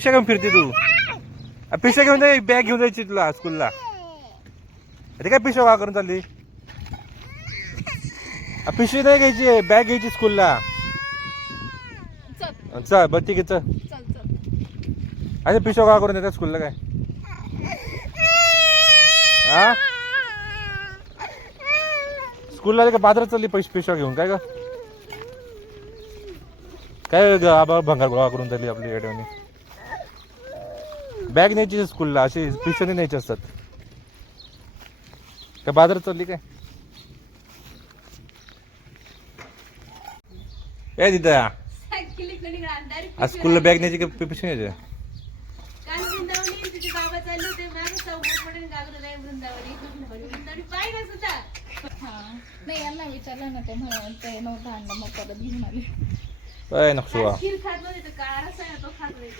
पिशा घेऊन फिरते तू. पिशा घेऊन जाय बॅग घेऊन जायची तुला स्कूलला ते काय पिशा का करून चालली? पिशवी नाही घ्यायची बॅग घ्यायची स्कूलला चल. चल बरं ठीक आहे चल. अरे पिशा का करून देतात स्कूलला काय? हा स्कूलला का बाजारात चालली पैसे पिशा घेऊन? काय काय ग आबा भंगार गोळा करून चालली आपली गाडीवानी बॅग न्यायची स्कूलला असे पिशवी न्यायचे असतात. का बाजार चालली काय? काय दिदा स्कूलला बॅग न्यायची का पिशवी न्यायची? विचारलं ना ते म्हणून ते नव्हतं आणलं मग परत घेऊन आले. काय नक्षुआ. खात नव्हते तो खात नाही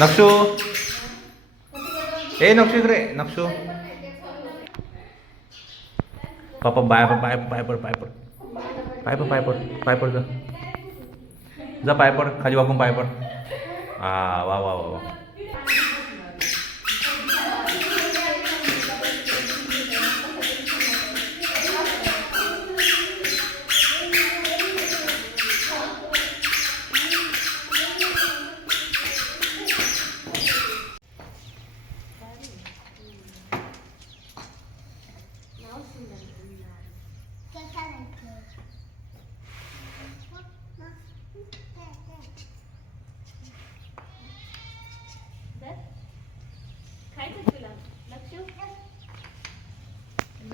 नक्षू ए नक्षू इकडे नक्षू पापा बाय बाय पाय पड पाय पड पाय पड पाय पड पाय पड जा जा पाय पड खाली वाकून पाय पड हा वा वा वा वा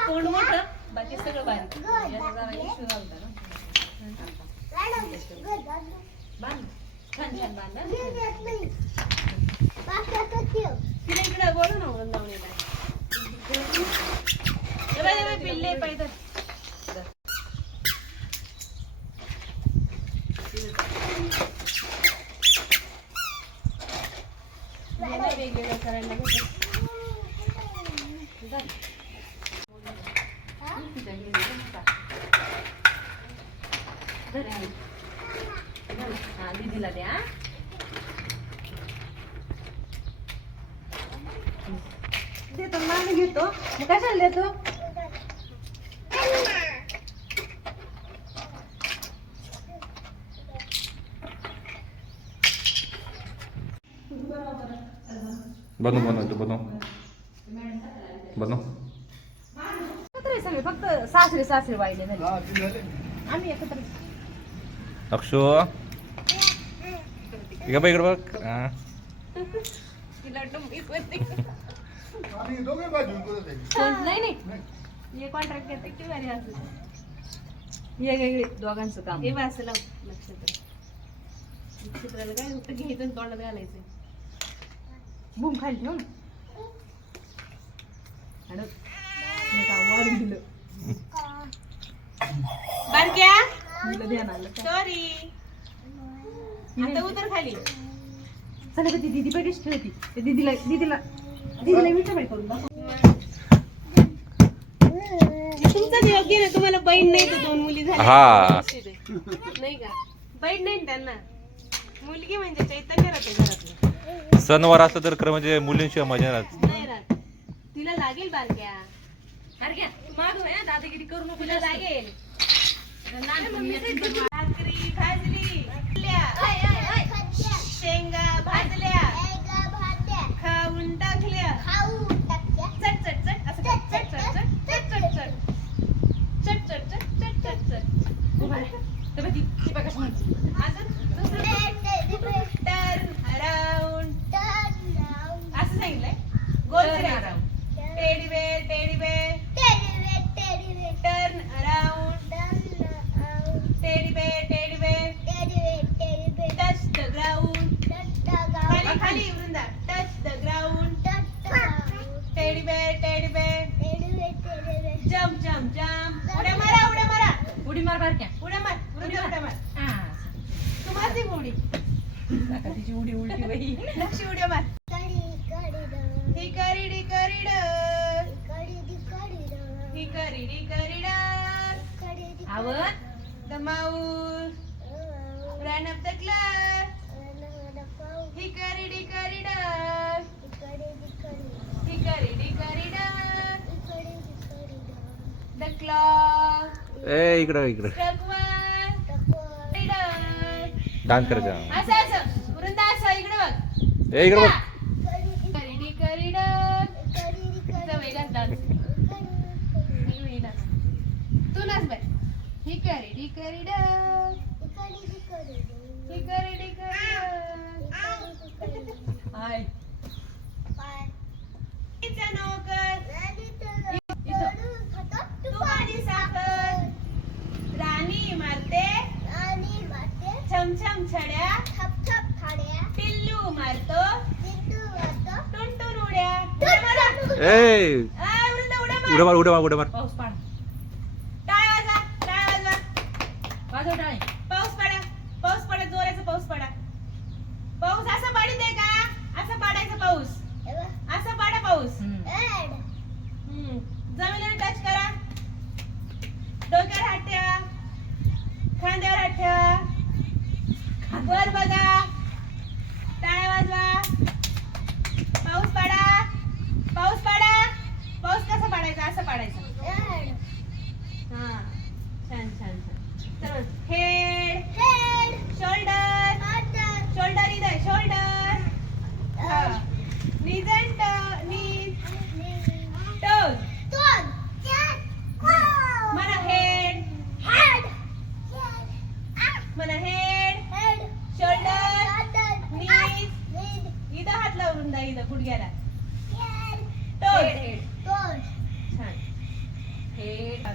तोंड मोठ बाकी सगळं बांध छान छान बांधा तिकडे बोलू ना वृंदावणीला पिल्ले पाहिजे हा, दीदीला द्या देतो मागे घेतो मग कशाला देतो बनव बनव तू बनव. बनव. एकत्र सगळे फक्त सासरे सासरे वाहिले झाले आम्ही एकत्र अक्षो. इकडे बघ इकडे बघ. नाही कॉन्ट्रॅक्ट घेते की बरे असं वेगवेगळे दोघांचं काम. हे असं लक्षात चित्राला काय फक्त घ्यायचं तोंडात घालायचं. भूम खाली ठेवून दिलं. बारक्या? दिलं ध्यान आलं सॉरी आता उतर खाली. चला ती दीदी पैकीच ठेवती. ते दीदीला दीदीला दीदीला विचार करून दाखव. तुमचाच योग्य ना तुम्हाला बहीण नाही तर दोन मुली झाल्या. हा. नाही का? बहीण नाही ना त्यांना. मुलगी म्हणजे चैतन्य राहते घरातलं. सणवार असलं तर खरं म्हणजे मुलींशिवाय मजा नाही नाही राहत. तिला लागेल बारक्या. बारक्या? माग दादागिरी करू नको तिला लागेल. लहानपणी panda, touch the ground. Touch the ground. Teddy bear, teddy bear. Teddy bear, teddy bear. Jump, jump, jump. उड्या मारा, उड्या मारा. उडी मार बारक्या उड्या मार, उड्या उड्या मार. हा तुम्हाला उडी तिची उडी उलटी बाई लक्ष उड्या मार द क्लॉक ए इकडं इकडं. डान्स करायचा असं असं. वृंदा असं. इकडे बघ. ए इकडं बघ. करीडी करीड वेगळाच डान्स तू नाच बाय ही करीडी करीड ही करीडी करीड हाय. नोकर तू आणि साखर राणी मारते छमछम छड्या पिल्लू मारतो. टुनटुन उड्या. उड्या मारा. ए. आ, वृंदा उड्या मार. उड्या मार उड्या मार उड्या मार. पाऊस पाड. टाळ वाजवा टाळ वाजवा. वाजव टाळे पाऊस पडा पाऊस पडा जोराचा पाऊस पडा पाऊस असं पाडीत आहे का असं पाडायचं पाऊस असं पाडा पाऊस हम्म. जमिनीवर टच करा डोक्यावर हात ठेवा खांद्यावर हात ठेवा वर बघा टाळ्या वाजवा पाऊस पाडा पाऊस पाडा पाऊस कसा पाडायचा असं पाडायचं हा छान छान छान तर हेड शोल्डर शोल्डर इधर शोल्डर हा नीज अँड नीज टोज म्हणा हेड म्हणा हेड शोल्डर नीज इथं हात लावून दा इथं गुडघ्याला टोज छान हेड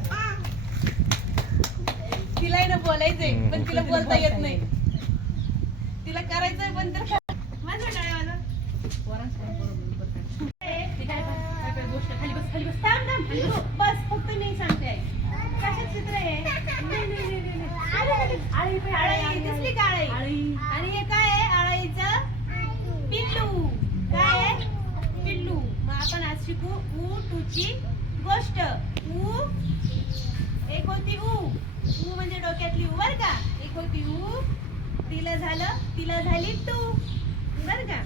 तिला आहे ना बोलायचंय पण तिला बोलता येत नाही. तिला करायचंय पण तर बस खाली बस थांब थांब खाली बस. बस फक्त मी सांगते. चित्र आहे नाही, नाही, नाही, नाही, नाही. आळी पे आळी दिसली का आळी आळी आणि हे काय आहे आळीचं पिल्लू काय आहे पिल्लू मग आपण आज शिकू ऊ टूची गोष्ट ऊ एक होती ऊ ऊ म्हणजे डोक्यातली ऊ बर का एक होती ऊ तिला झालं तिला झाली टू बर का?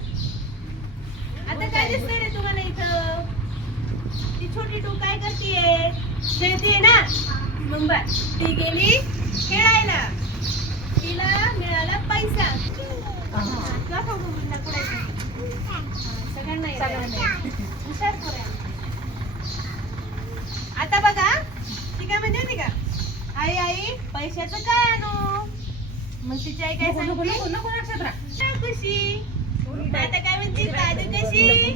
आता काय दिसतंय रे तुम्हाला इथं? ती छोटी टू काय करतीये? खेळतीये ना? बर ती गेली खेळायला. तिला मिळाला पैसा. आता बघा ती काय म्हणते का? आई आई पैशाचं काय आणू? मग तिची आई काय नको नको सांगते? नको नक्षत्र कशी? आता काय म्हणते? बाजू कशी?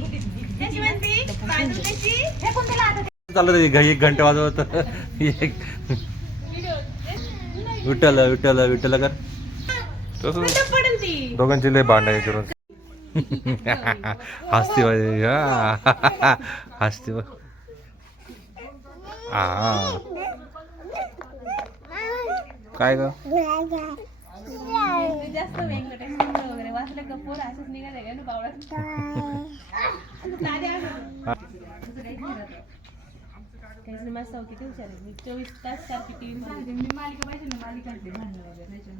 कशी म्हणते? बाजू कशी? हे कोण त्याला आता चाललं ते घाई एक घंटा वाजवत. एक. विठ्ठल विठ्ठल विठ्ठल कर. तसं कुठं पडेल ती? दोघांची लय भांडाय करून हसते बाई. हा. हसते बघ हा काय ग? जास्त व्यंकटेश वगैरे वाचलं का पोर असंच निघाले का ना बावळा किती हुशार चोवीस तास सारखी टीव्ही मालिका पाहिजे ना मालिका भांडण वगैरे